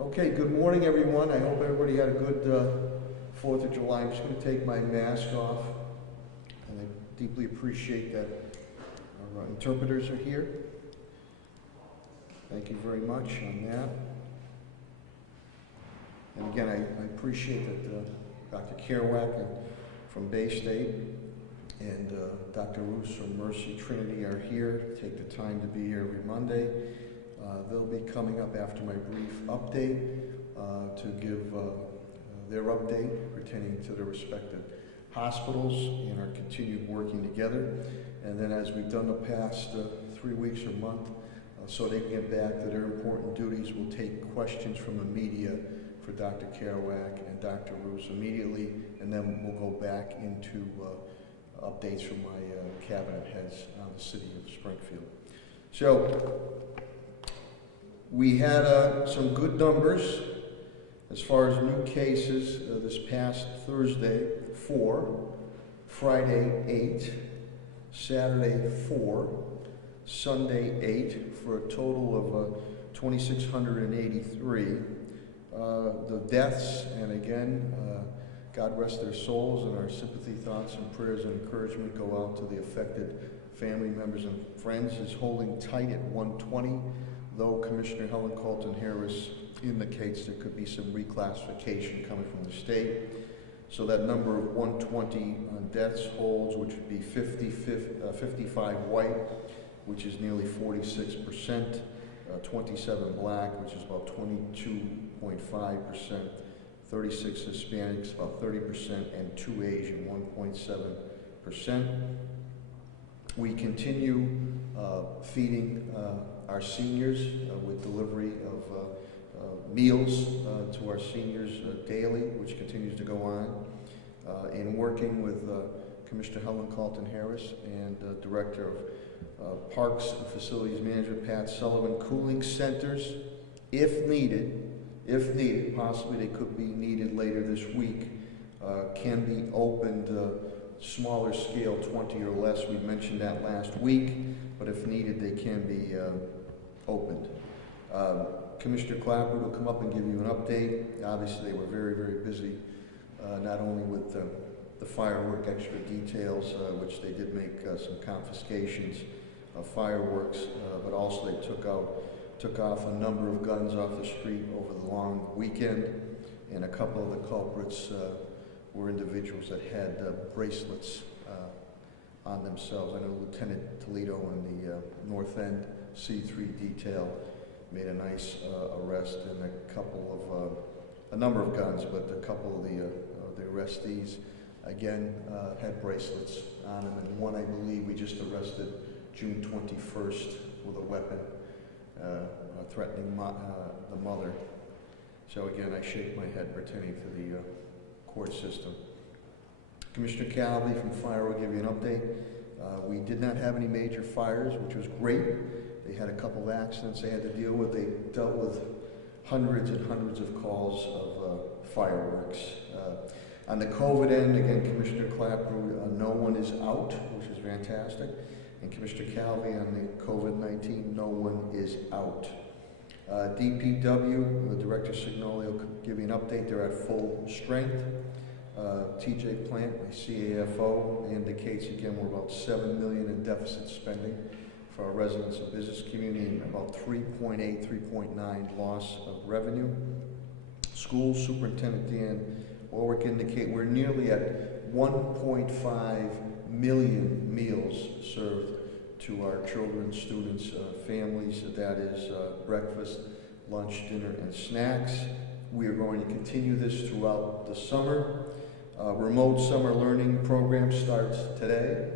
Okay, good morning everyone. I hope everybody had a good 4th of July. I'm just going to take my mask off, and I deeply appreciate that our interpreters are here. Thank you very much on that. And again, I appreciate that Dr. Kerouac from Bay State and Dr. Roos from Mercy Trinity are here, take the time to be here every Monday. They'll be coming up after my brief update to give their update pertaining to their respective hospitals and our continued working together. And then as we've done the past 3 weeks or month, so they can get back to their important duties, we'll take questions from the media for Dr. Kerouac and Dr. Roos immediately, and then we'll go back into updates from my cabinet heads on the city of Springfield. So we had some good numbers as far as new cases this past Thursday, 4, Friday, 8, Saturday, 4, Sunday, 8, for a total of 2,683. The deaths, and again, God rest their souls, and our sympathy, thoughts, and prayers and encouragement go out to the affected family members and friends, is holding tight at 120. Though Commissioner Helen Colton Harris indicates there could be some reclassification coming from the state. So that number of 120 deaths holds, which would be 55 white, which is nearly 46%, 27 black, which is about 22.5%, 36 Hispanics, about 30%, and 2 Asian, 1.7%. We continue feeding our seniors with delivery of meals to our seniors daily, which continues to go on. In working with Commissioner Helen Colton Harris and Director of Parks and Facilities Management Pat Sullivan, cooling centers, if needed, possibly they could be needed later this week, can be opened smaller scale, 20 or less. We mentioned that last week, but if needed, they can be opened. Commissioner Clapper will come up and give you an update. Obviously, they were very, very busy, not only with the firework extra details, which they did make some confiscations of fireworks, but also they took off a number of guns off the street over the long weekend, and a couple of the culprits were individuals that had bracelets on themselves. I know Lieutenant Toledo in the North End C3 detail made a nice arrest, and a number of guns, but a couple of the arrestees again had bracelets on them, and one I believe we just arrested June 21st with a weapon threatening the mother. So again, I shake my head pertaining to the court system. Commissioner Calvi from Fire will give you an update. We did not have any major fires, which was great. They had a couple of accidents they had to deal with. They dealt with hundreds and hundreds of calls of fireworks. On the COVID end, again, Commissioner Clapper, no one is out, which is fantastic. And Commissioner Calvi on the COVID-19, no one is out. DPW, the Director Signoli will give you an update. They're at full strength. TJ Plant, my CAFO, indicates again we're about $7 million in deficit spending for our residents and business community, and about 3.9 loss of revenue. School Superintendent Dan Warwick indicate we're nearly at 1.5 million meals served to our children, students, families. That is breakfast, lunch, dinner, and snacks. We are going to continue this throughout the summer. Remote summer learning program starts today,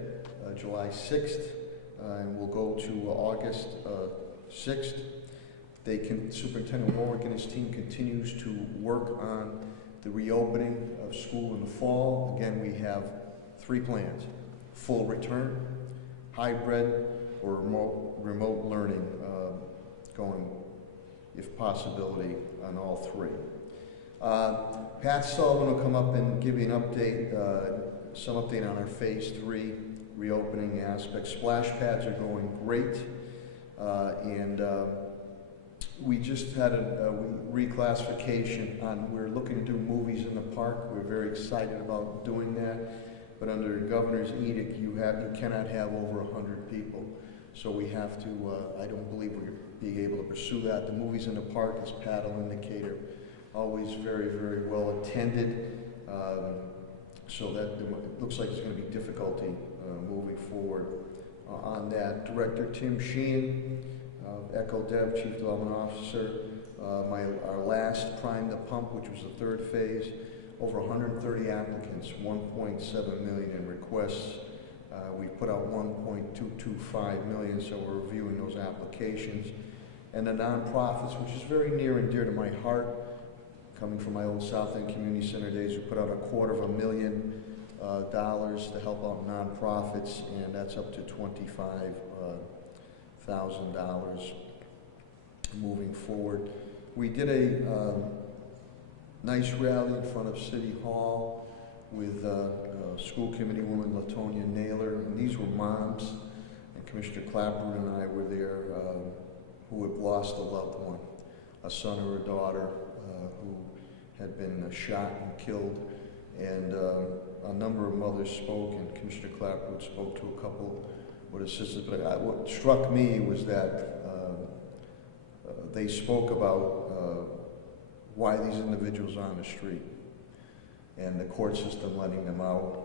July 6th, and will go to August 6th. Superintendent Warwick and his team continues to work on the reopening of school in the fall. Again, we have 3 plans: full return, hybrid, or remote learning, going, if possibility, on all 3. Pat Sullivan will come up and give you an update, some update on our Phase 3 reopening aspects. Splash pads are going great, and We just had a reclassification on, we're looking to do movies in the park. We're very excited about doing that. But under the governor's edict, you cannot have over 100 people. So we have to, I don't believe we're being able to pursue that. The movies in the park, as Pat will indicate, are always very, very well attended. So that it looks like there's going to be difficulty moving forward on that. Director Tim Sheehan, Echo Dev, Chief Development Officer, our last Prime the Pump, which was the third phase, over 130 applicants, 1.7 million in requests. We've put out 1.225 million, so we're reviewing those applications. And the nonprofits, which is very near and dear to my heart, coming from my old South End Community Center days, we put out $250,000 to help out nonprofits, and that's up to $25,000 moving forward. We did a nice rally in front of City Hall with school committee woman Latonia Naylor, and these were moms, and Commissioner Clapper and I were there, who had lost a loved one, a son or a daughter who had been shot and killed, and a number of mothers spoke, and Commissioner Clapper spoke to a couple with his sisters. But what struck me was that they spoke about why these individuals are on the street, and the court system letting them out,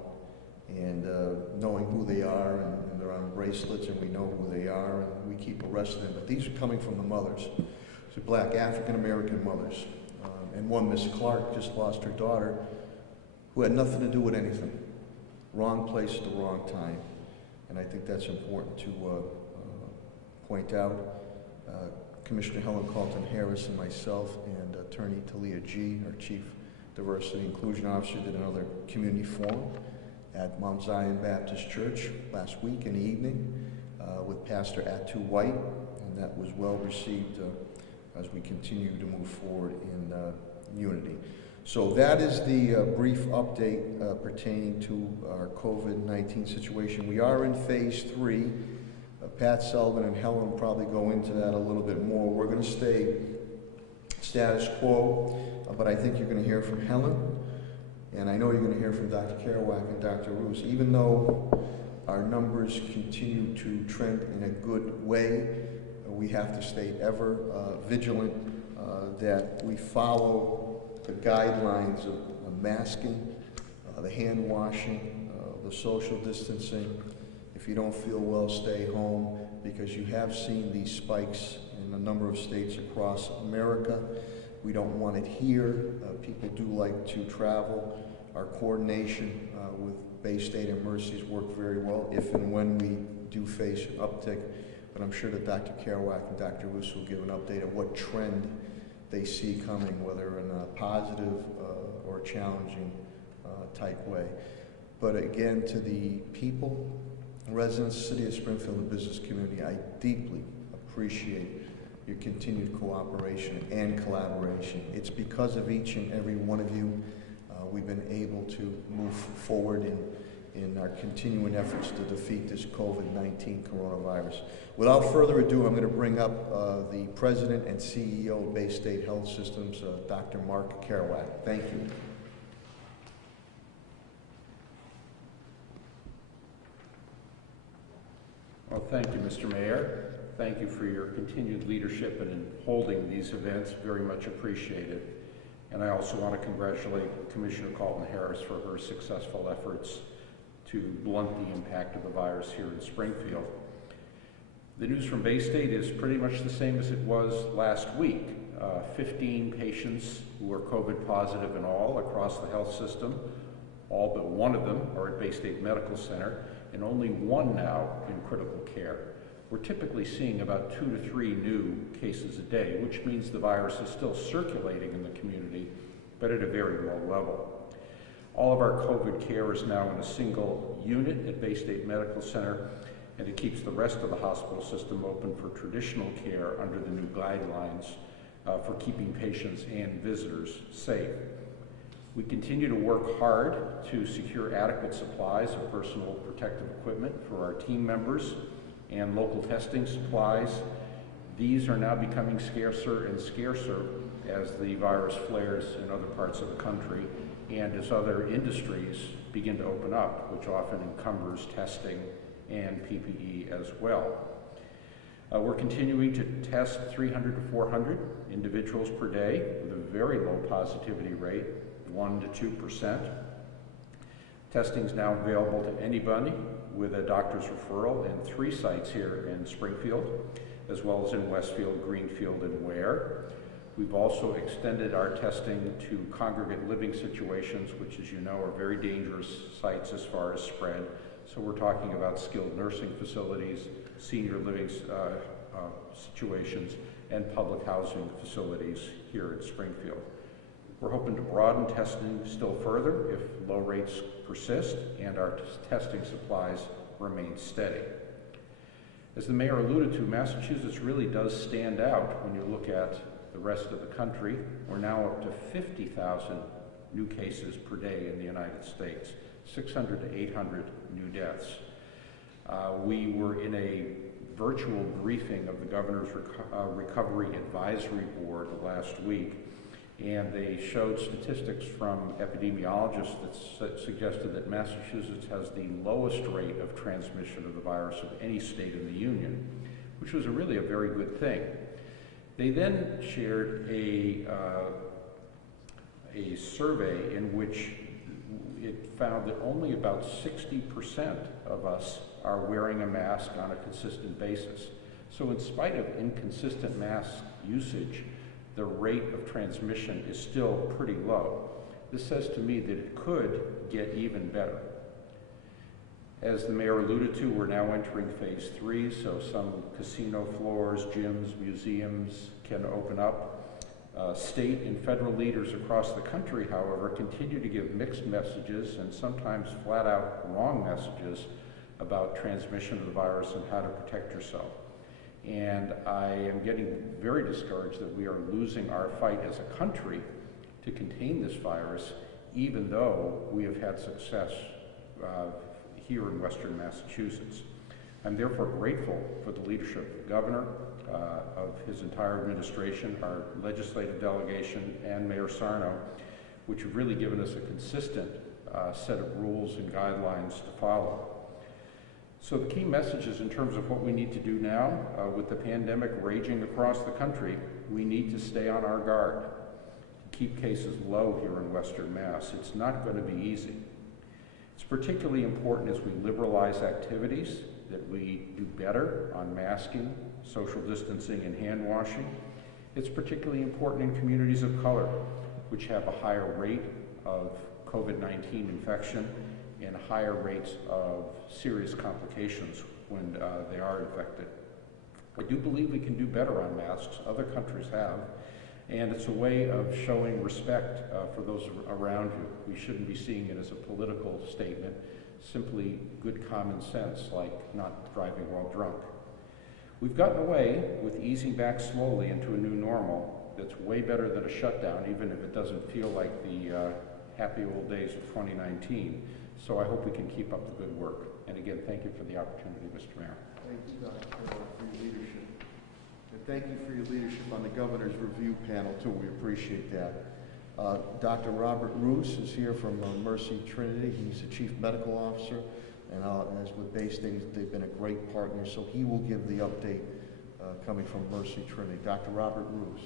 and knowing who they are, and they're on bracelets, and we know who they are, and we keep arresting them. But these are coming from the mothers. So black African-American mothers. And one, Miss Clark, just lost her daughter, who had nothing to do with anything. Wrong place at the wrong time. And I think that's important to point out. Commissioner Helen Carlton-Harris and myself and Attorney Talia G., our Chief Diversity Inclusion Officer, did another community forum at Mount Zion Baptist Church last week in the evening with Pastor Atu White, and that was well received as we continue to move forward in unity. So that is the brief update pertaining to our COVID-19 situation. We are in phase 3. Pat Sullivan and Helen will probably go into that a little bit more. We're going to stay status quo, but I think you're going to hear from Helen, and I know you're going to hear from Dr. Kerouac and Dr. Roos. Even though our numbers continue to trend in a good way, we have to stay ever vigilant that we follow the guidelines of masking, the hand washing, the social distancing. If you don't feel well, stay home, because you have seen these spikes in a number of states across America. We don't want it here. People do like to travel. Our coordination with Bay State and Mercy's work very well if and when we do face an uptick. But I'm sure that Dr. Kerouac and Dr. Roos will give an update of what trend they see coming, whether in a positive or challenging type way. But again, to the people, residents, City of Springfield, and business community, I deeply appreciate your continued cooperation and collaboration. It's because of each and every one of you we've been able to move forward in our continuing efforts to defeat this COVID-19 coronavirus. Without further ado, I'm going to bring up the President and CEO of Bay State Health Systems, Dr. Mark Kerouac. Thank you. Well, thank you, Mr. Mayor. Thank you for your continued leadership in holding these events. Very much appreciated. And I also want to congratulate Commissioner Carlton-Harris for her successful efforts to blunt the impact of the virus here in Springfield. The news from Bay State is pretty much the same as it was last week. 15 patients who are COVID positive in all across the health system. All but one of them are at Bay State Medical Center, and only one now in critical care. We're typically seeing about 2 to 3 new cases a day, which means the virus is still circulating in the community, but at a very low level. All of our COVID care is now in a single unit at Bay State Medical Center, and it keeps the rest of the hospital system open for traditional care under the new guidelines for keeping patients and visitors safe. We continue to work hard to secure adequate supplies of personal protective equipment for our team members and local testing supplies. These are now becoming scarcer and scarcer as the virus flares in other parts of the country and as other industries begin to open up, which often encumbers testing and PPE as well. We're continuing to test 300 to 400 individuals per day with a very low positivity rate, 1 to 2%. Testing is now available to anybody with a doctor's referral in 3 sites here in Springfield, as well as in Westfield, Greenfield, and Ware. We've also extended our testing to congregate living situations, which, as you know, are very dangerous sites as far as spread. So we're talking about skilled nursing facilities, senior living situations, and public housing facilities here in Springfield. We're hoping to broaden testing still further if low rates persist and our testing supplies remain steady. As the mayor alluded to, Massachusetts really does stand out when you look at the rest of the country. We're now up to 50,000 new cases per day in the United States, 600 to 800 new deaths. We were in a virtual briefing of the Governor's Recovery Advisory Board last week, and they showed statistics from epidemiologists that suggested that Massachusetts has the lowest rate of transmission of the virus of any state in the Union, which was really a very good thing. They then shared a survey in which it found that only about 60% of us are wearing a mask on a consistent basis. So in spite of inconsistent mask usage, the rate of transmission is still pretty low. This says to me that it could get even better. As the mayor alluded to, we're now entering phase 3, so some casino floors, gyms, museums can open up. State and federal leaders across the country, however, continue to give mixed messages and sometimes flat out wrong messages about transmission of the virus and how to protect yourself. And I am getting very discouraged that we are losing our fight as a country to contain this virus, even though we have had success here in Western Massachusetts. I'm therefore grateful for the leadership of the governor, of his entire administration, our legislative delegation, and Mayor Sarno, which have really given us a consistent set of rules and guidelines to follow. So the key messages in terms of what we need to do now, with the pandemic raging across the country, we need to stay on our guard, keep cases low here in Western Mass. It's not going to be easy. It's particularly important as we liberalize activities that we do better on masking, social distancing, and hand washing. It's particularly important in communities of color, which have a higher rate of COVID-19 infection and higher rates of serious complications when they are infected. I do believe we can do better on masks. Other countries have. And it's a way of showing respect for those around you. We shouldn't be seeing it as a political statement, simply good common sense, like not driving while drunk. We've gotten away with easing back slowly into a new normal that's way better than a shutdown, even if it doesn't feel like the happy old days of 2019. So I hope we can keep up the good work. And again, thank you for the opportunity, Mr. Mayor. Thank you, Dr. Carroll, for your leadership. And thank you for your leadership on the Governor's Review Panel, too. We appreciate that. Dr. Robert Roos is here from Mercy Trinity. He's the Chief Medical Officer. And as with Bay State, they've been a great partner. So he will give the update coming from Mercy Trinity. Dr. Robert Roos.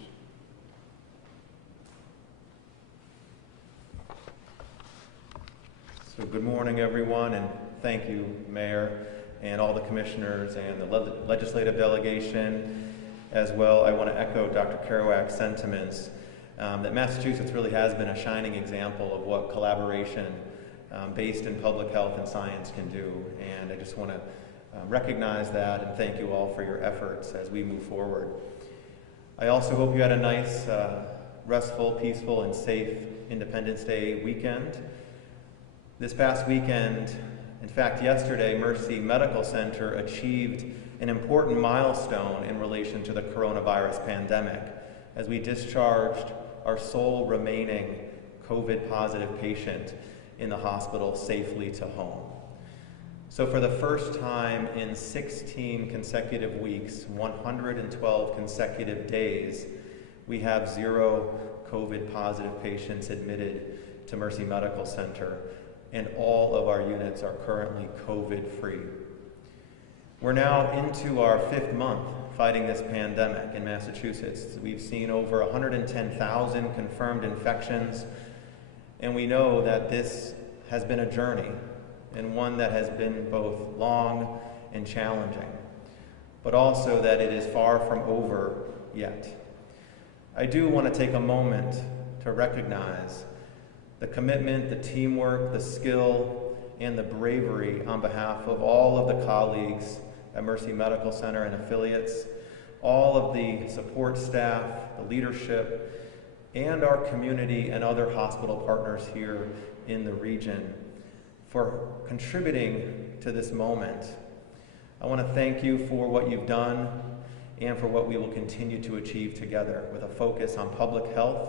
So good morning, everyone, and thank you, Mayor, and all the commissioners and the legislative delegation. As well, I want to echo Dr. Kerouac's sentiments that Massachusetts really has been a shining example of what collaboration based in public health and science can do. And I just want to recognize that and thank you all for your efforts as we move forward. I also hope you had a nice, restful, peaceful, and safe Independence Day weekend. This past weekend, in fact yesterday, Mercy Medical Center achieved an important milestone in relation to the coronavirus pandemic as we discharged our sole remaining COVID-positive patient in the hospital safely to home. So for the first time in 16 consecutive weeks, 112 consecutive days, we have 0 COVID positive patients admitted to Mercy Medical Center, and all of our units are currently COVID-free. We're now into our 5th month fighting this pandemic in Massachusetts. We've seen over 110,000 confirmed infections, and we know that this has been a journey, and one that has been both long and challenging, but also that it is far from over yet. I do want to take a moment to recognize the commitment, the teamwork, the skill, and the bravery on behalf of all of the colleagues at Mercy Medical Center and affiliates, all of the support staff, the leadership, and our community and other hospital partners here in the region for contributing to this moment. I want to thank you for what you've done and for what we will continue to achieve together with a focus on public health,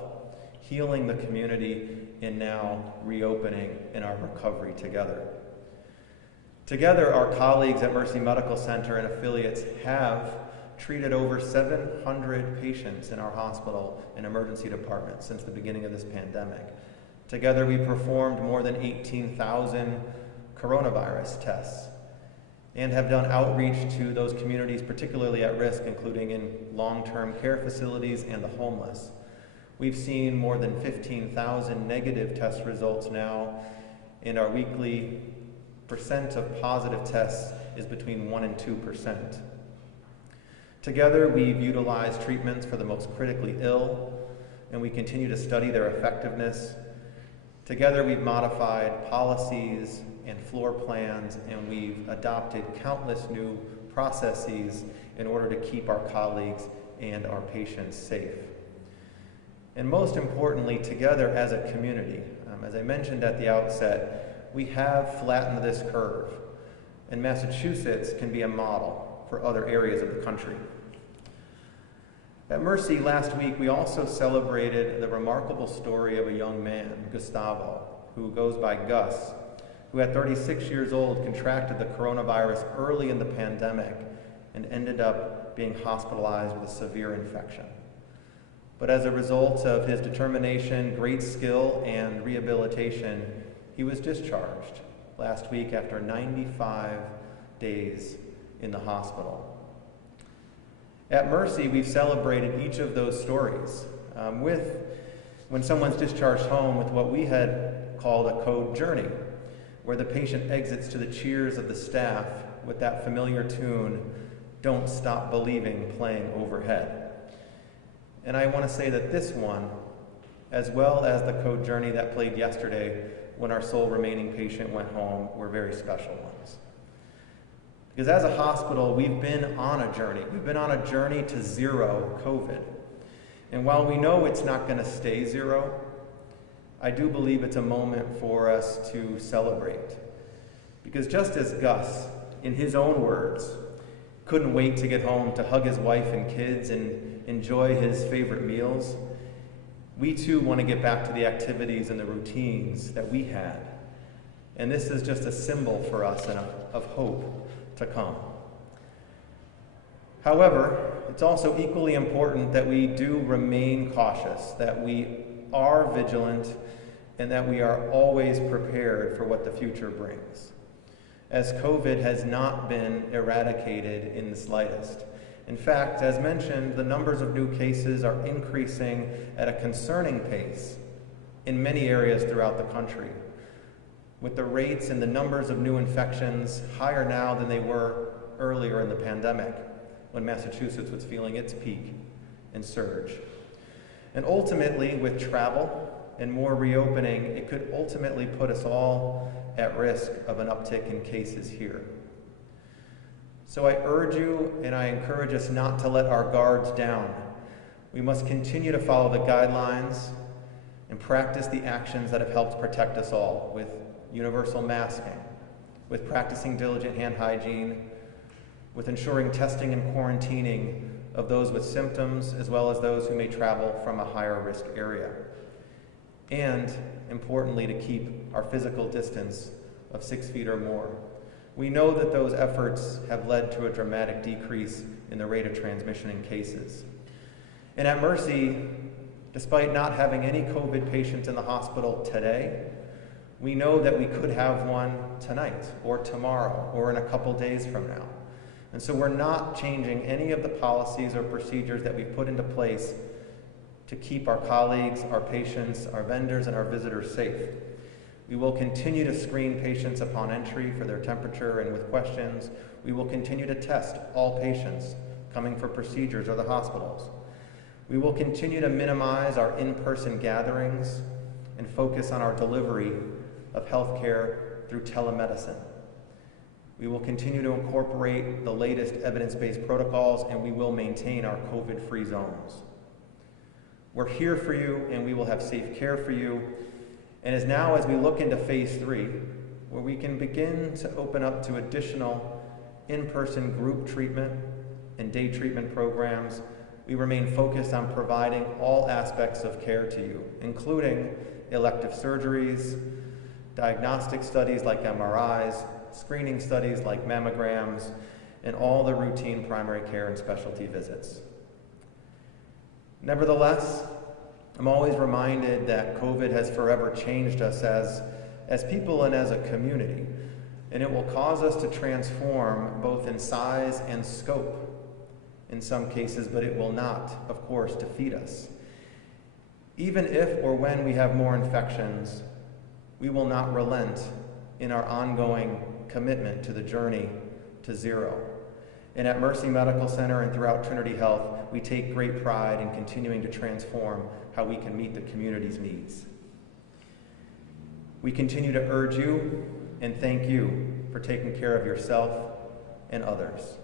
healing the community, and now reopening in our recovery together. Together, our colleagues at Mercy Medical Center and affiliates have treated over 700 patients in our hospital and emergency department since the beginning of this pandemic. Together, we performed more than 18,000 coronavirus tests and have done outreach to those communities particularly at risk, including in long-term care facilities and the homeless. We've seen more than 15,000 negative test results now, and our weekly percent of positive tests is between 1% and 2%. Together, we've utilized treatments for the most critically ill, and we continue to study their effectiveness. Together, we've modified policies and floor plans, and we've adopted countless new processes in order to keep our colleagues and our patients safe. And most importantly, together as a community, as I mentioned at the outset, we have flattened this curve, and Massachusetts can be a model for other areas of the country. At Mercy last week, we also celebrated the remarkable story of a young man, Gustavo, who goes by Gus, who at 36 years old contracted the coronavirus early in the pandemic and ended up being hospitalized with a severe infection. But as a result of his determination, great skill, and rehabilitation, he was discharged last week after 95 days in the hospital. At Mercy, we've celebrated each of those stories when someone's discharged home with what we had called a code journey, where the patient exits to the cheers of the staff with that familiar tune, "Don't Stop Believing," playing overhead. And I want to say that this one, as well as the code journey that played yesterday when our sole remaining patient went home, were very special ones. Because as a hospital, we've been on a journey. We've been on a journey to zero COVID. And while we know it's not going to stay zero, I do believe it's a moment for us to celebrate. Because just as Gus, in his own words, couldn't wait to get home to hug his wife and kids and enjoy his favorite meals, we too want to get back to the activities and the routines that we had. And this is just a symbol for us and of hope to come. However, it's also equally important that we do remain cautious, that we are vigilant, and that we are always prepared for what the future brings, as COVID has not been eradicated in the slightest. In fact, as mentioned, the numbers of new cases are increasing at a concerning pace in many areas throughout the country, with the rates and the numbers of new infections higher now than they were earlier in the pandemic, when Massachusetts was feeling its peak and surge. And ultimately, with travel and more reopening, it could ultimately put us all at risk of an uptick in cases here. So I urge you and I encourage us not to let our guards down. We must continue to follow the guidelines and practice the actions that have helped protect us all, with universal masking, with practicing diligent hand hygiene, with ensuring testing and quarantining of those with symptoms as well as those who may travel from a higher risk area. And importantly, to keep our physical distance of 6 feet or more, We know that those efforts have led to a dramatic decrease in the rate of transmission in cases. And at Mercy, despite not having any COVID patients in the hospital today, we know that we could have one tonight or tomorrow or in a couple days from now. And so we're not changing any of the policies or procedures that we've put into place to keep our colleagues, our patients, our vendors, and our visitors safe. We will continue to screen patients upon entry for their temperature and with questions. We will continue to test all patients coming for procedures or the hospitals. We will continue to minimize our in-person gatherings and focus on our delivery of healthcare through telemedicine. We will continue to incorporate the latest evidence-based protocols, and we will maintain our COVID-free zones. We're here for you, and we will have safe care for you. And as we look into phase 3, where we can begin to open up to additional in-person group treatment and day treatment programs, we remain focused on providing all aspects of care to you, including elective surgeries, diagnostic studies like MRIs, screening studies like mammograms, and all the routine primary care and specialty visits. Nevertheless, I'm always reminded that COVID has forever changed us as people and as a community, and it will cause us to transform both in size and scope in some cases, but it will not, of course, defeat us. Even if or when we have more infections, we will not relent in our ongoing commitment to the journey to zero. And at Mercy Medical Center and throughout Trinity Health, we take great pride in continuing to transform how we can meet the community's needs. We continue to urge you and thank you for taking care of yourself and others.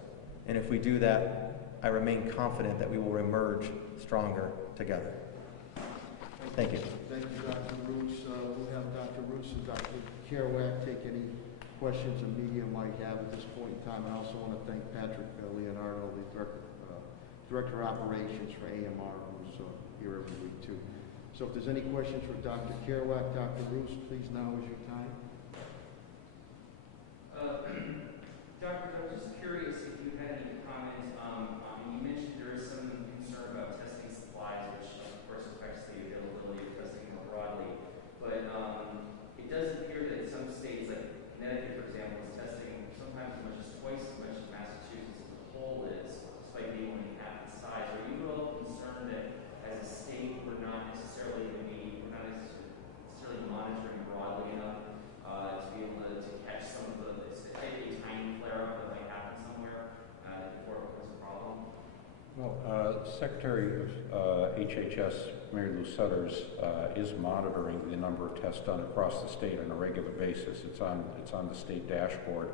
And if we do that, I remain confident that we will emerge stronger together. Thank you. Thank you, Dr. Roos. We'll have Dr. Roos and Dr. Kerouac take any questions the media might have at this point in time. I also want to thank Patrick Leonardo, the Director of Operations for AMR, who's here every week too. So if there's any questions for Dr. Kerouac, Dr. Roos, please, now is your time. Doctor, I was just curious if you had any comments. You mentioned there is some concern about testing supplies, which of course affects the availability of testing more broadly. But it does appear that some states, like Connecticut, for example, is testing sometimes as much as twice as much as Massachusetts as a whole is, despite being only half the size. Are you at all concerned that as a state we're not necessarily monitoring broadly enough to be able to catch some of a tiny flare-up that might happen somewhere before it becomes a problem? Well, Secretary of HHS Mary Lou Sutters is monitoring the number of tests done across the state on a regular basis. It's on the state dashboard.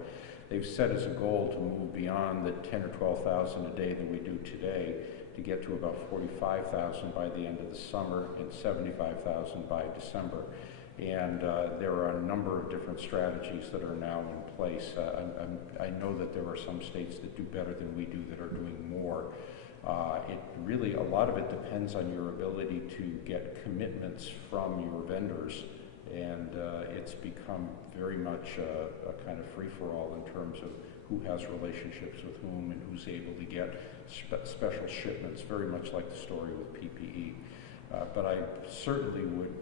They've set as a goal to move beyond the 10 or 12,000 a day that we do today to get to about 45,000 by the end of the summer and 75,000 by December. And there are a number of different strategies that are now in place. I know that there are some states that do better than we do that are doing more. A lot of it depends on your ability to get commitments from your vendors, and it's become very much a kind of free-for-all in terms of who has relationships with whom and who's able to get special shipments, very much like the story with PPE. But I certainly would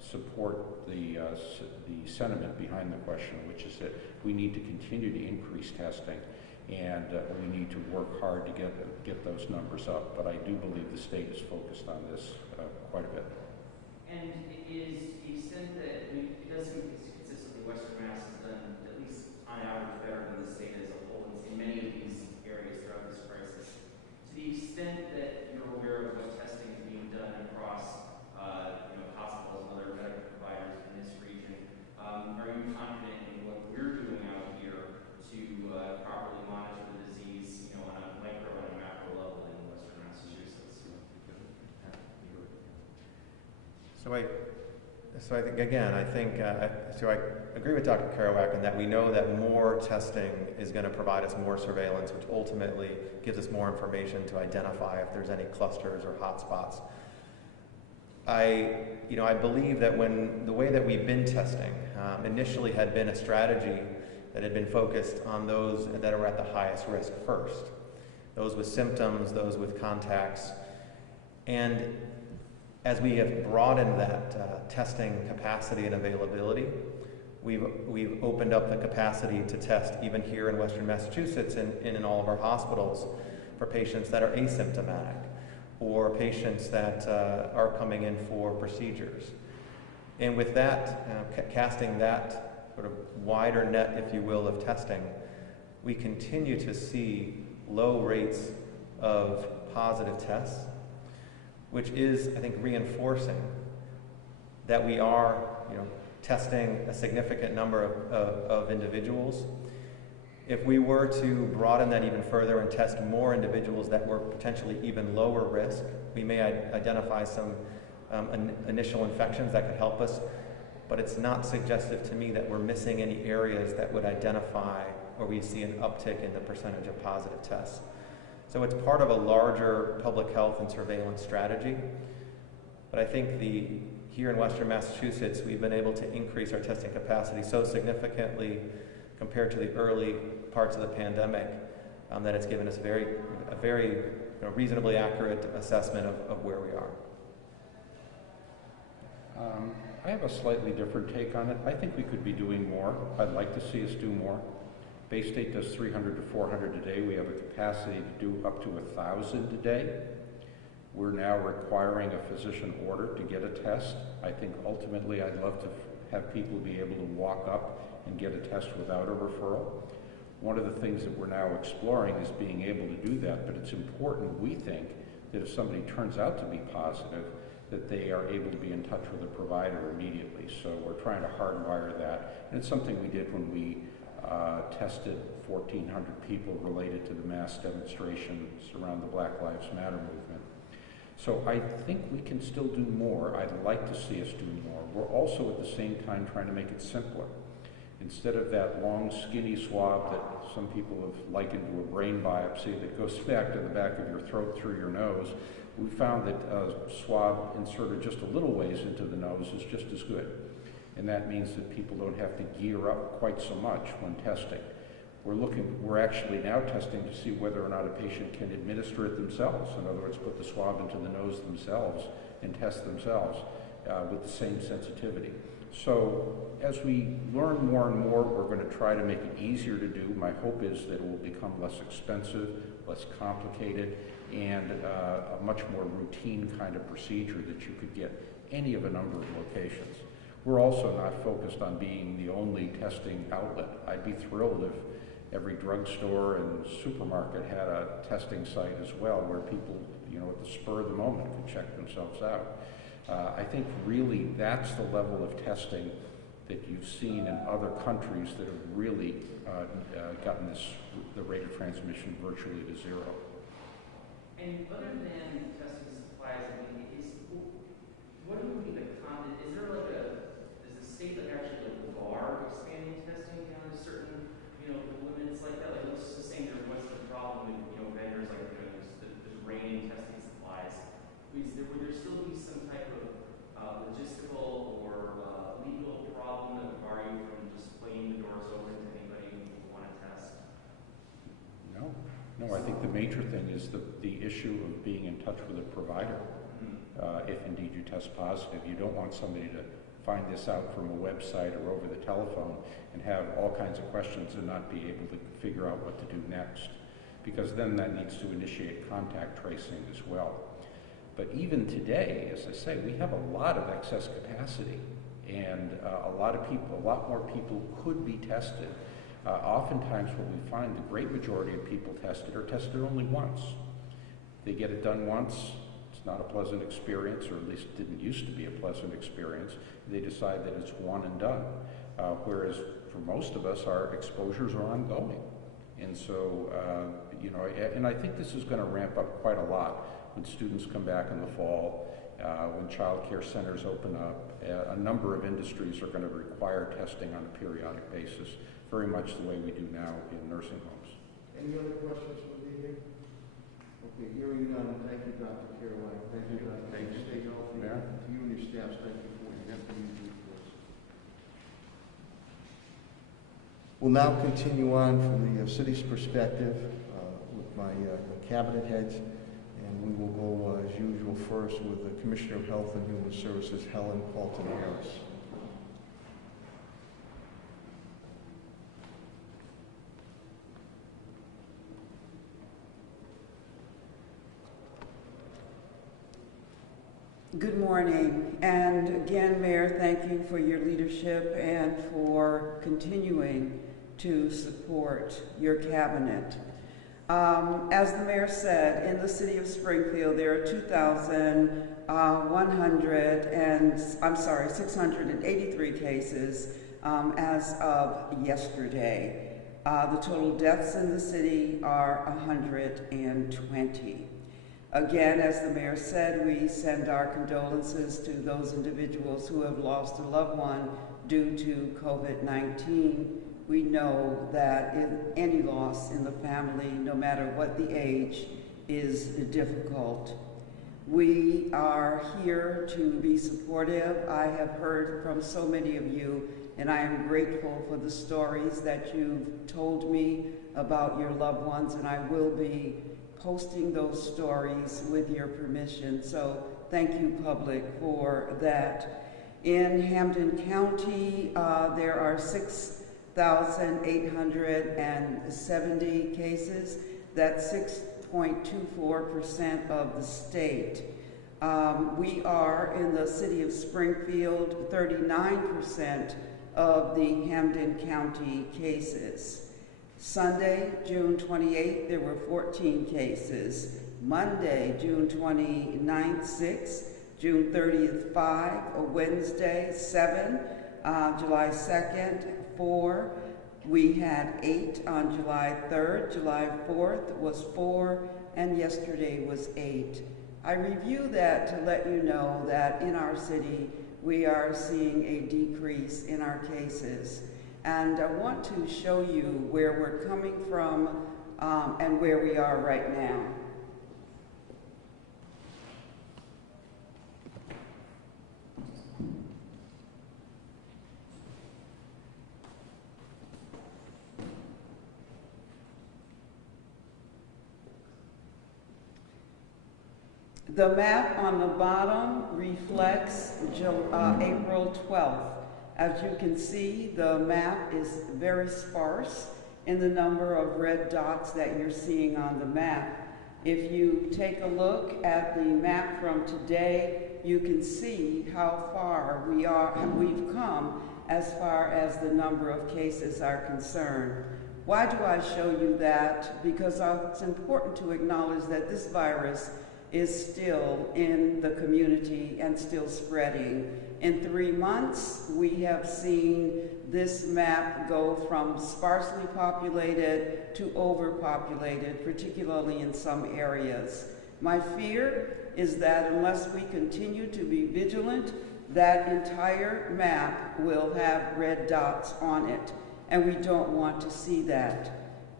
support the sentiment behind the question, which is that we need to continue to increase testing, and we need to work hard to get those numbers up. But I do believe the state is focused on this quite a bit. And is the extent that it does seem consistently Western Mass has done, at least on average, better than the state as a whole in many of these areas throughout this crisis. To the extent that you're aware of what testing is being done across hospitals and other medical providers in this region, are you confident in what we're doing out here to properly monitor the disease, on a micro and a macro level in Western Massachusetts? So I think, again, I agree with Dr. Kerouac in that we know that more testing is going to provide us more surveillance, which ultimately gives us more information to identify if there's any clusters or hotspots. I believe that when the way that we've been testing initially had been a strategy that had been focused on those that are at the highest risk first. Those with symptoms, those with contacts. And as we have broadened that testing capacity and availability, we've opened up the capacity to test even here in Western Massachusetts and in all of our hospitals for patients that are asymptomatic or patients that are coming in for procedures. And with that, casting that sort of wider net, if you will, of testing, we continue to see low rates of positive tests, which is, I think, reinforcing that we are, testing a significant number of individuals. If we were to broaden that even further and test more individuals that were potentially even lower risk, we may identify some initial infections that could help us, but it's not suggestive to me that we're missing any areas that would identify or we see an uptick in the percentage of positive tests. So it's part of a larger public health and surveillance strategy, but I think here in Western Massachusetts, we've been able to increase our testing capacity so significantly compared to the early parts of the pandemic that it's given us a very reasonably accurate assessment of where we are. I have a slightly different take on it. I think we could be doing more. I'd like to see us do more. Bay State does 300 to 400 a day. We have a capacity to do up to 1,000 a day. We're now requiring a physician order to get a test. I think ultimately I'd love to have people be able to walk up and get a test without a referral. One of the things that we're now exploring is being able to do that, but it's important, we think, that if somebody turns out to be positive, that they are able to be in touch with a provider immediately. So we're trying to hardwire that. And it's something we did when we tested 1,400 people related to the mass demonstrations around the Black Lives Matter movement. So I think we can still do more. I'd like to see us do more. We're also at the same time trying to make it simpler. Instead of that long, skinny swab that some people have likened to a brain biopsy that goes back to the back of your throat through your nose, we found that a swab inserted just a little ways into the nose is just as good. And that means that people don't have to gear up quite so much when testing. We're actually now testing to see whether or not a patient can administer it themselves. In other words, put the swab into the nose themselves and test themselves with the same sensitivity. So as we learn more and more, we're going to try to make it easier to do. My hope is that it will become less expensive, less complicated, and a much more routine kind of procedure that you could get any of a number of locations. We're also not focused on being the only testing outlet. I'd be thrilled if every drugstore and supermarket had a testing site as well, where people, at the spur of the moment could check themselves out. I think really that's the level of testing that you've seen in other countries that have really gotten the rate of transmission virtually to zero. And other than testing supplies, what would be the content? Is the state actually bar expanding testing beyond a certain, limits like that? Like, let's just say what's the problem with, vendors like, the grain testing supplies? Would there still be some type of logistical or legal problem that would bar you from just playing the doors open to anybody who would want to test? No, I think the major thing is the issue of being in touch with a provider. If indeed you test positive, you don't want somebody to find this out from a website or over the telephone and have all kinds of questions and not be able to figure out what to do next, because then that needs to initiate contact tracing as well. But even today, as I say, we have a lot of excess capacity, and a lot more people could be tested. Oftentimes what we find, the great majority of people tested are tested only once. They get it done once, it's not a pleasant experience, or at least it didn't used to be a pleasant experience. They decide that it's one and done. Whereas for most of us, our exposures are ongoing. And so, and I think this is going to ramp up quite a lot when students come back in the fall, when child care centers open up. A number of industries are going to require testing on a periodic basis, very much the way we do now in nursing homes. Any other questions from the meeting? Okay, hearing none, thank you, Dr. Caroline. Thank you, Dr. Thank you. Stay healthy. Yeah. To you and your staff, thank you for your opportunity for us. We'll now continue on from the city's perspective with my cabinet heads, and we will go as usual first with the Commissioner of Health and Human Services, Helen Halton-Harris. Good morning, and again, Mayor, thank you for your leadership and for continuing to support your cabinet. As the mayor said, in the city of Springfield, there are 683 cases as of yesterday. The total deaths in the city are 120. Again, as the mayor said, we send our condolences to those individuals who have lost a loved one due to COVID-19. We know that any loss in the family, no matter what the age, is difficult. We are here to be supportive. I have heard from so many of you, and I am grateful for the stories that you've told me about your loved ones, and I will be posting those stories with your permission. So thank you, public, for that. In Hampden County, there are 6,870 cases. That's 6.24% of the state. We are in the city of Springfield, 39% of the Hampden County cases. Sunday, June 28th, there were 14 cases. Monday, June 29th, 6. June 30th, 5. Wednesday, 7. July 2nd, 4. We had 8 on July 3rd. July 4th was 4. And yesterday was 8. I review that to let you know that in our city, we are seeing a decrease in our cases. And I want to show you where we're coming from and where we are right now. The map on the bottom reflects April 12th. As you can see, the map is very sparse in the number of red dots that you're seeing on the map. If you take a look at the map from today, you can see how far we've come as far as the number of cases are concerned. Why do I show you that? Because it's important to acknowledge that this virus is still in the community and still spreading. In 3 months, we have seen this map go from sparsely populated to overpopulated, particularly in some areas. My fear is that unless we continue to be vigilant, that entire map will have red dots on it, and we don't want to see that.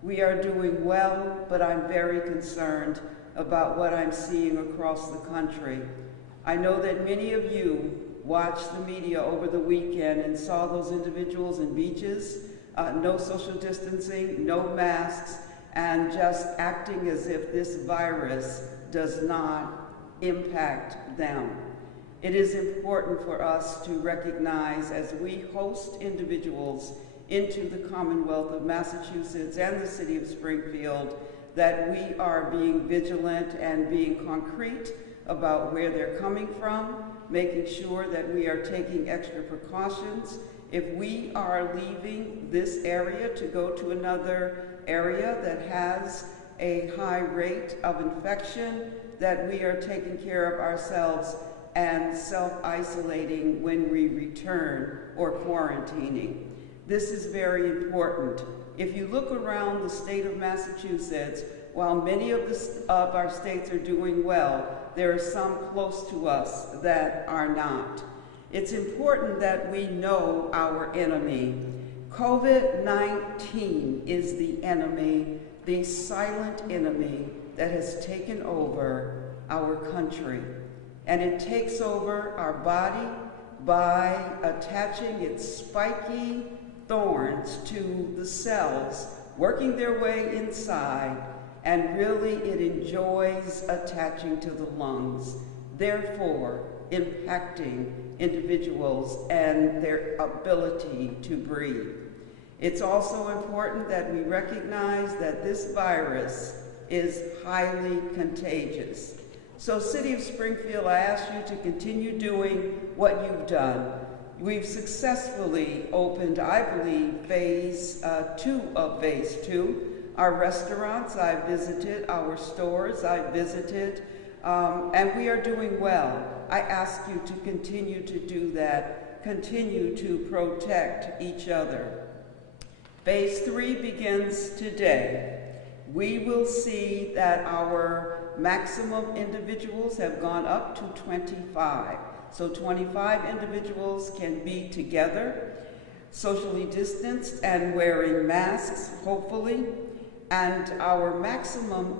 We are doing well, but I'm very concerned about what I'm seeing across the country. I know that many of you watched the media over the weekend and saw those individuals in beaches, no social distancing, no masks, and just acting as if this virus does not impact them. It is important for us to recognize, as we host individuals into the Commonwealth of Massachusetts and the city of Springfield, that we are being vigilant and being concrete about where they're coming from, making sure that we are taking extra precautions. If we are leaving this area to go to another area that has a high rate of infection, that we are taking care of ourselves and self-isolating when we return or quarantining. This is very important. If you look around the state of Massachusetts, while many of our states are doing well, there are some close to us that are not. It's important that we know our enemy. COVID-19 is the enemy, the silent enemy that has taken over our country. And it takes over our body by attaching its spiky thorns to the cells, working their way inside, and really it enjoys attaching to the lungs, therefore impacting individuals and their ability to breathe. It's also important that we recognize that this virus is highly contagious. So City of Springfield, I ask you to continue doing what you've done. We've successfully opened, I believe, phase 2 of phase 2. Our restaurants, I visited, our stores, I visited, and we are doing well. I ask you to continue to do that, continue to protect each other. Phase 3 begins today. We will see that our maximum individuals have gone up to 25. So 25 individuals can be together, socially distanced and wearing masks, hopefully. And our maximum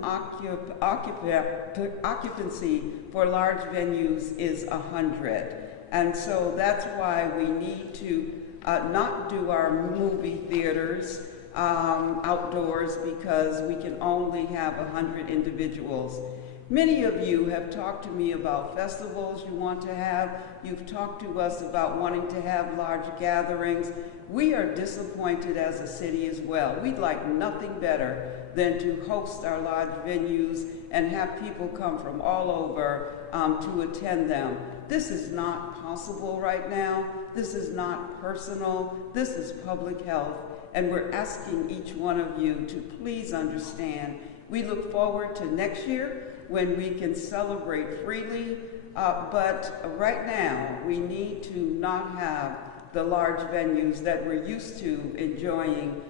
occupancy for large venues is 100. And so that's why we need to not do our movie theaters outdoors, because we can only have 100 individuals. Many of you have talked to me about festivals you want to have. You've talked to us about wanting to have large gatherings. We are disappointed as a city as well. We'd like nothing better than to host our large venues and have people come from all over to attend them. This is not possible right now. This is not personal. This is public health. And we're asking each one of you to please understand. We look forward to next year when we can celebrate freely, but right now we need to not have the large venues that we're used to enjoying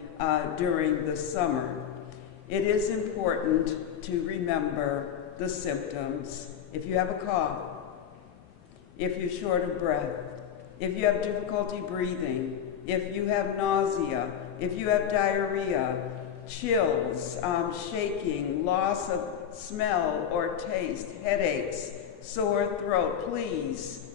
during the summer. It is important to remember the symptoms. If you have a cough, if you're short of breath, if you have difficulty breathing, if you have nausea, if you have diarrhea, chills, shaking, loss of smell or taste, headaches, sore throat, please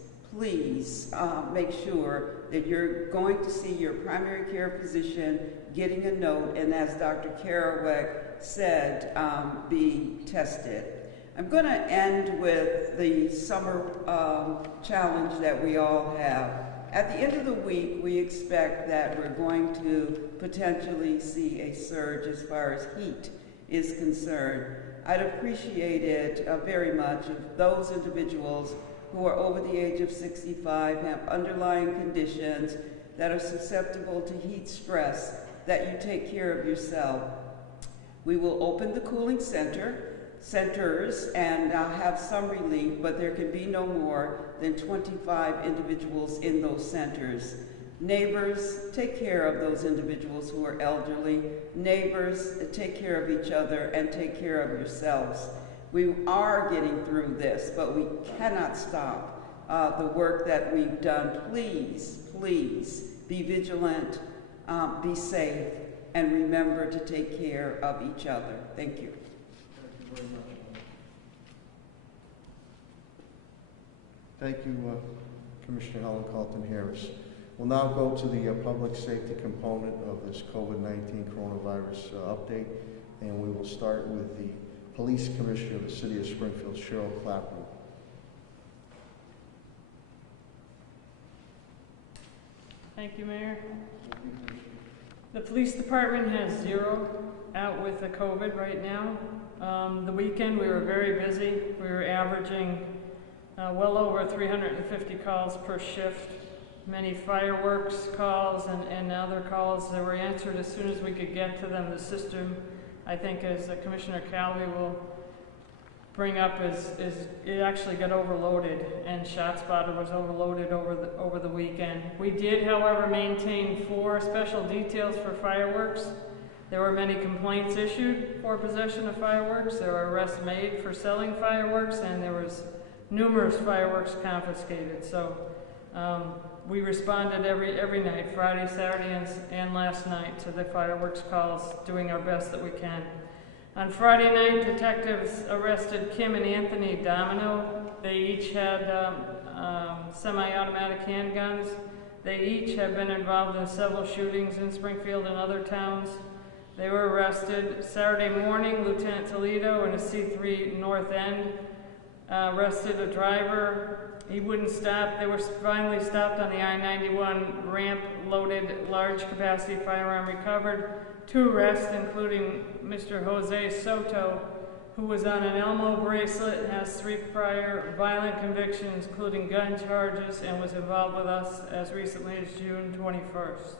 make sure that you're going to see your primary care physician, getting a note, and as Dr. Kerouac said, be tested. I'm going to end with the summer challenge that we all have. At the end of the week, we expect that we're going to potentially see a surge as far as heat is concerned. I'd appreciate it very much if those individuals who are over the age of 65 have underlying conditions that are susceptible to heat stress, that you take care of yourself. We will open the cooling centers and have some relief, but there can be no more than 25 individuals in those centers. Neighbors, take care of those individuals who are elderly. Neighbors, take care of each other and take care of yourselves. We are getting through this, but we cannot stop the work that we've done. Please be vigilant, be safe, and remember to take care of each other. Thank you. Thank you very much. Thank you, Commissioner Helen Carlton-Harris. We'll now go to the public safety component of this COVID-19 coronavirus update, and we will start with the Police Commissioner of the City of Springfield, Cheryl Clapper. Thank you, Mayor. The police department has 0 out with the COVID right now. The weekend we were very busy. We were averaging well over 350 calls per shift. Many fireworks calls and other calls that were answered as soon as we could get to them. The system, I think, as Commissioner Calvi will bring up, is it actually got overloaded, and ShotSpotter was overloaded over the weekend. We did, however, maintain 4 special details for fireworks. There were many complaints issued for possession of fireworks. There were arrests made for selling fireworks, and there was numerous fireworks confiscated. So we responded every night, Friday, Saturday, and last night, to the fireworks calls, doing our best that we can. On Friday night, detectives arrested Kim and Anthony Domino. They each had semi-automatic handguns. They each have been involved in several shootings in Springfield and other towns. They were arrested Saturday morning. Lieutenant Toledo in a C3 North End arrested a driver. He wouldn't stop. They were finally stopped on the I-91 ramp, loaded, large capacity firearm recovered. 2 arrests, including Mr. Jose Soto, who was on an Elmo bracelet, has 3 prior violent convictions, including gun charges, and was involved with us as recently as June 21st.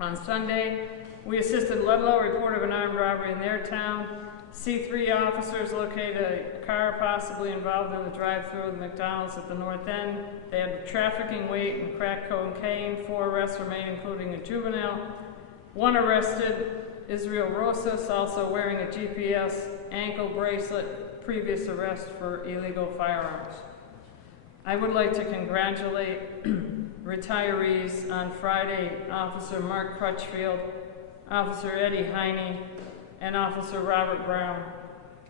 On Sunday, we assisted Ludlow report of an armed robbery in their town. C3 officers located a car possibly involved in the drive-thru of the McDonald's at the North End. They had trafficking weight and crack cocaine. 4 arrests remain, including a juvenile. 1 arrested, Israel Rosas, also wearing a GPS ankle bracelet, previous arrest for illegal firearms. I would like to congratulate retirees on Friday, Officer Mark Crutchfield, Officer Eddie Heine, and Officer Robert Brown.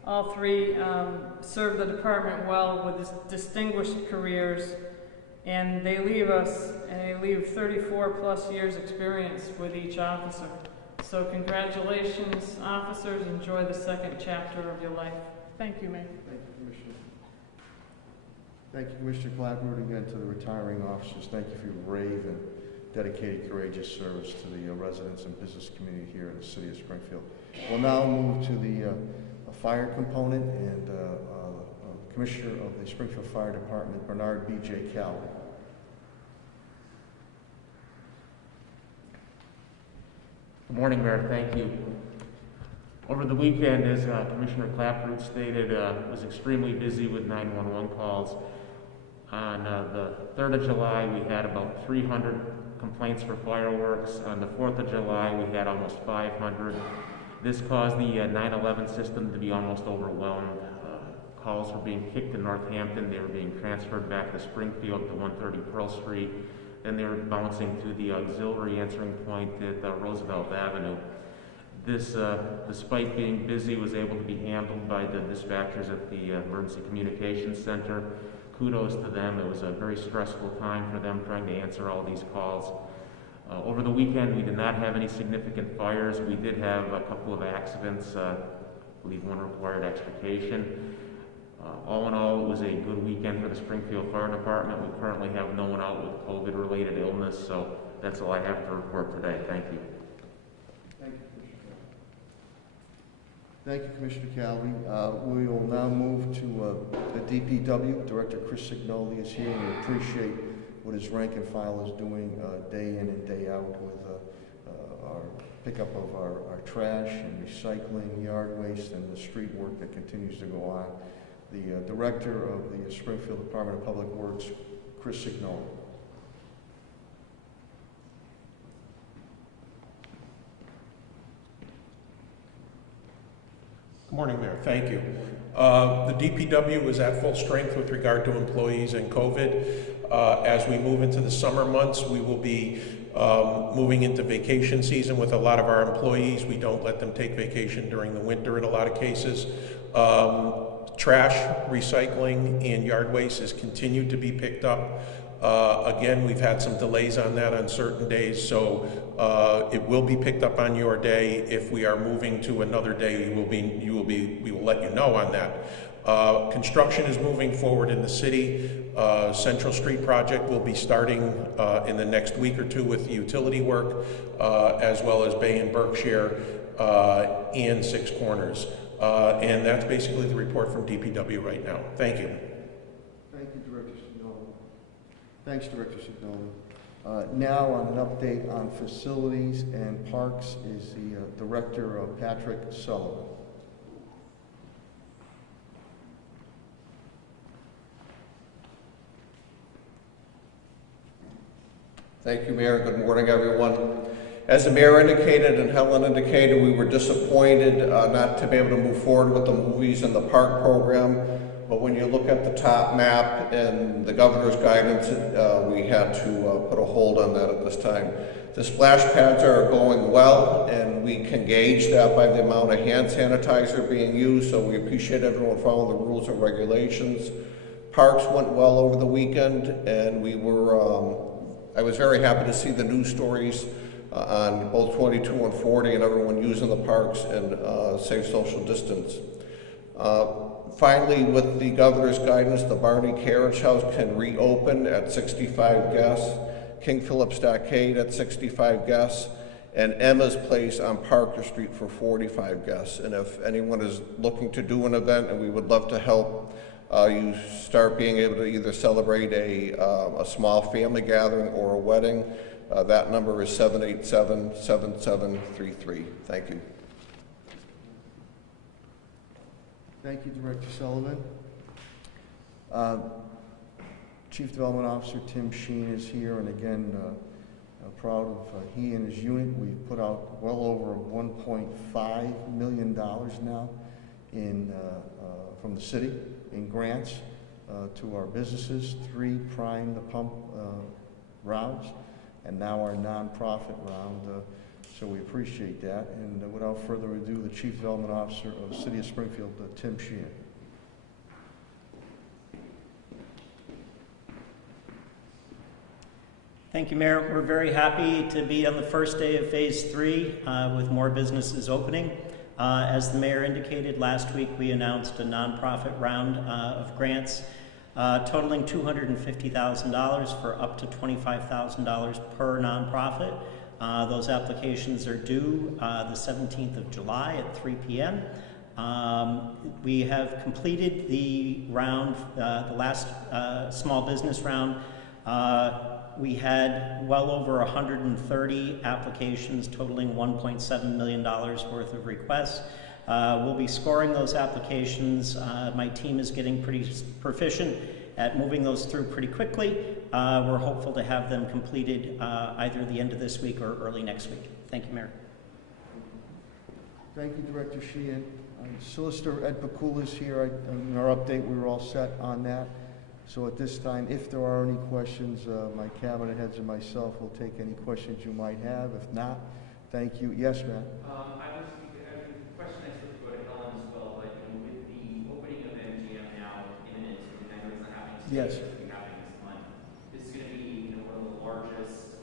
All 3 served the department well with distinguished careers, and they leave us, and they leave 34 plus years experience with each officer. So congratulations, officers. Enjoy the 2nd chapter of your life. Thank you, Mayor. Thank you, Commissioner. Thank you, Commissioner Clapper, and again to the retiring officers. Thank you for your brave and dedicated, courageous service to the residents and business community here in the city of Springfield. We'll now move to the fire component, and Commissioner of the Springfield Fire Department, Bernard B.J. Calvin. Good morning, Mayor. Thank you. Over the weekend, as Commissioner Clapper stated, was extremely busy with 911 calls. On the 3rd of July, we had about 300 complaints for fireworks. On the 4th of July, we had almost 500. This caused the 911 system to be almost overwhelmed. Calls were being kicked to Northampton. They were being transferred back to Springfield to 130 Pearl Street. Then they were bouncing to the auxiliary answering point at Roosevelt Avenue. This, despite being busy, was able to be handled by the dispatchers at the Emergency Communications Center. Kudos to them. It was a very stressful time for them trying to answer all these calls. Over the weekend, we did not have any significant fires. We did have a couple of accidents. I believe 1 required extrication. All in all, it was a good weekend for the Springfield Fire Department. We currently have no one out with COVID-related illness, so that's all I have to report today. Thank you. Thank you, Commissioner Calvin. Thank you, Commissioner Calvin. We will now move to the DPW. Director Chris Signoli is here. We appreciate what his rank and file is doing day in and day out with our pickup of our trash and recycling, yard waste, and the street work that continues to go on. The Director of the Springfield Department of Public Works, Chris Signoli. Good morning, Mayor. Thank you. The DPW is at full strength with regard to employees and COVID. As we move into the summer months, we will be moving into vacation season with a lot of our employees. We don't let them take vacation during the winter in a lot of cases. Trash, recycling, and yard waste has continued to be picked up. Again, we've had some delays on that on certain days, so it will be picked up on your day. If we are moving to another day, we will let you know on that. Construction is moving forward in the city. Central Street project will be starting in the next week or 2 with utility work, as well as Bay and Berkshire and 6 Corners. And that's basically the report from DPW right now. Thank you. Thank you, Director Signoli. Thanks, Director Signoli. Now on an update on facilities and parks is the Director Patrick Sullivan. Thank you, Mayor. Good morning, everyone. As the Mayor indicated and Helen indicated, we were disappointed not to be able to move forward with the movies and the park program. But when you look at the top map and the governor's guidance, we had to put a hold on that at this time. The splash pads are going well, and we can gauge that by the amount of hand sanitizer being used, so we appreciate everyone following the rules and regulations. Parks went well over the weekend, and we were I was very happy to see the news stories on both 22 and 40 and everyone using the parks and safe social distance. Finally, with the governor's guidance, the Barney Carriage House can reopen at 65 guests, King Philip Stockade at 65 guests, and Emma's Place on Parker Street for 45 guests. And if anyone is looking to do an event, and we would love to help you start being able to either celebrate a small family gathering or a wedding, that number is 787-7733. Thank you. Thank you, Director Sullivan. Chief Development Officer Tim Sheen is here, and again, proud of he and his unit. We've put out well over $1.5 million now in, from the city in grants to our businesses, 3 prime the pump rounds, and now our nonprofit round. So we appreciate that. And without further ado, the Chief Development Officer of the City of Springfield, Tim Sheehan. Thank you, Mayor. We're very happy to be on the first day of Phase 3 with more businesses opening. As the Mayor indicated, last week we announced a nonprofit round of grants totaling $250,000 for up to $25,000 per nonprofit. Those applications are due the 17th of July at 3 p.m. We have completed the round, the last small business round. We had well over 130 applications totaling $1.7 million worth of requests. We'll be scoring those applications. My team is getting pretty proficient at moving those through pretty quickly. We're hopeful to have them completed either the end of this week or early next week. Thank you, Mayor. Thank you, Director Sheehan. Solicitor Ed Pakula is here. In our update, we were all set on that. So at this time, if there are any questions, my cabinet heads and myself will take any questions you might have. If not, thank you. Yes, ma'am. I was question I sort of go to Helen as well, but with the opening of MGM now imminent, and I know it's not happening today, Yes. it's going to be happening this month. This is going to be one of the largest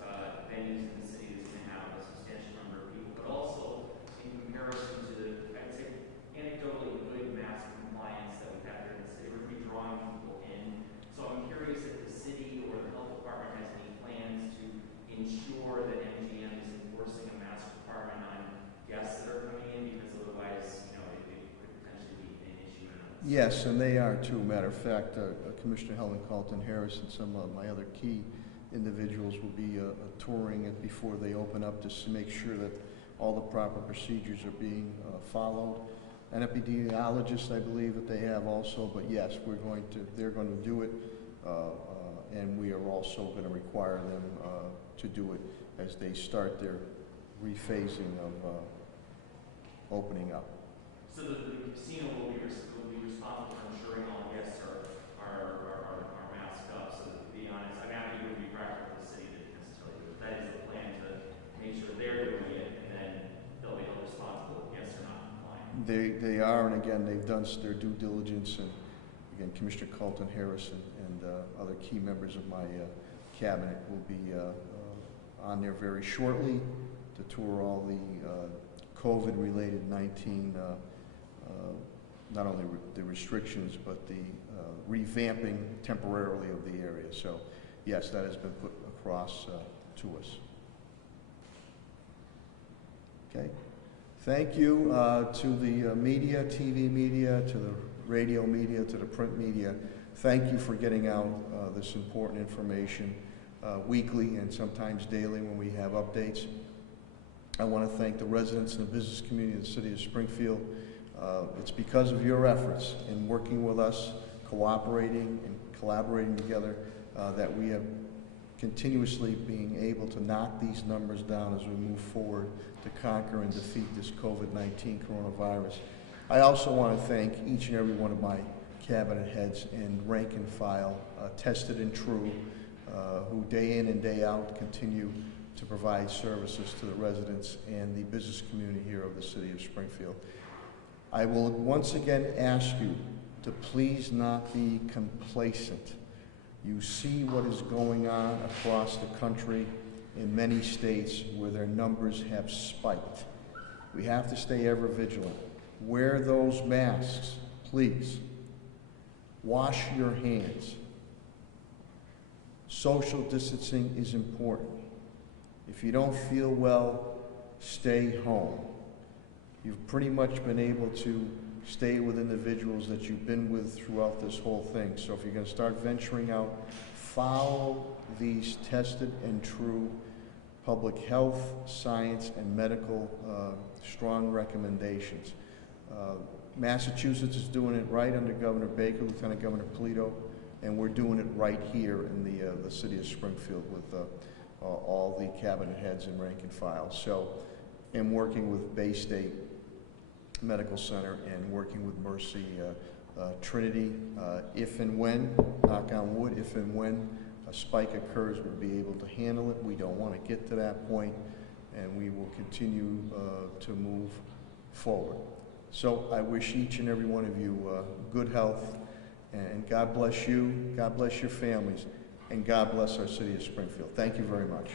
venues in the city that's going to have a substantial number of people, but also in comparison to the, I'd say, anecdotally good mass compliance that we've had here in the city. We're going to be drawing people in. So I'm curious if the city or the health department has any plans to ensure that MGM is enforcing a mask requirement on guests that are coming in, because otherwise, it could potentially be an issue. Yes, and they are too. Matter of fact, Commissioner Helen Carlton Harris and some of my other key individuals will be touring it before they open up, just to make sure that all the proper procedures are being followed. An epidemiologist, I believe, that they have also, but yes, they're going to do it, and we are also going to require them to do it as they start their rephasing of opening up. So the casino will be responsible for ensuring all guests are masked up. So to be honest, I'm happy it would be practical for the city to necessarily do it. That is the plan, to make sure they're doing it, and then they'll be held responsible if guests are not complying. They are, and again, they've done their due diligence, and again, Commissioner Carlton Harris and other key members of my cabinet will be on there very shortly to tour all the COVID-related 19, not only the restrictions, but the revamping temporarily of the area. So, yes, that has been put across to us. Okay. Thank you to the media, TV media, to the radio media, to the print media. Thank you for getting out this important information weekly and sometimes daily when we have updates. I want to thank the residents and the business community of the city of Springfield. It's because of your efforts in working with us, cooperating and collaborating together, that we have continuously being able to knock these numbers down as we move forward to conquer and defeat this COVID-19 coronavirus. I also want to thank each and every one of my cabinet heads and rank and file, tested and true, who day in and day out continue to provide services to the residents and the business community here of the city of Springfield. I will once again ask you to please not be complacent. You see what is going on across the country in many states where their numbers have spiked. We have to stay ever vigilant. Wear those masks, please. Wash your hands. Social distancing is important. If you don't feel well, stay home. You've pretty much been able to stay with individuals that you've been with throughout this whole thing. So if you're going to start venturing out, follow these tested and true public health, science, and medical strong recommendations. Massachusetts is doing it right under Governor Baker, Lieutenant Governor Polito, and we're doing it right here in the city of Springfield with all the cabinet heads and rank and file. So, and working with Bay State Medical Center and working with Mercy Trinity, if and when, knock on wood, if and when a spike occurs, we'll be able to handle it. We don't want to get to that point, and we will continue to move forward. So I wish each and every one of you good health, and God bless you, God bless your families, and God bless our city of Springfield. Thank you very much.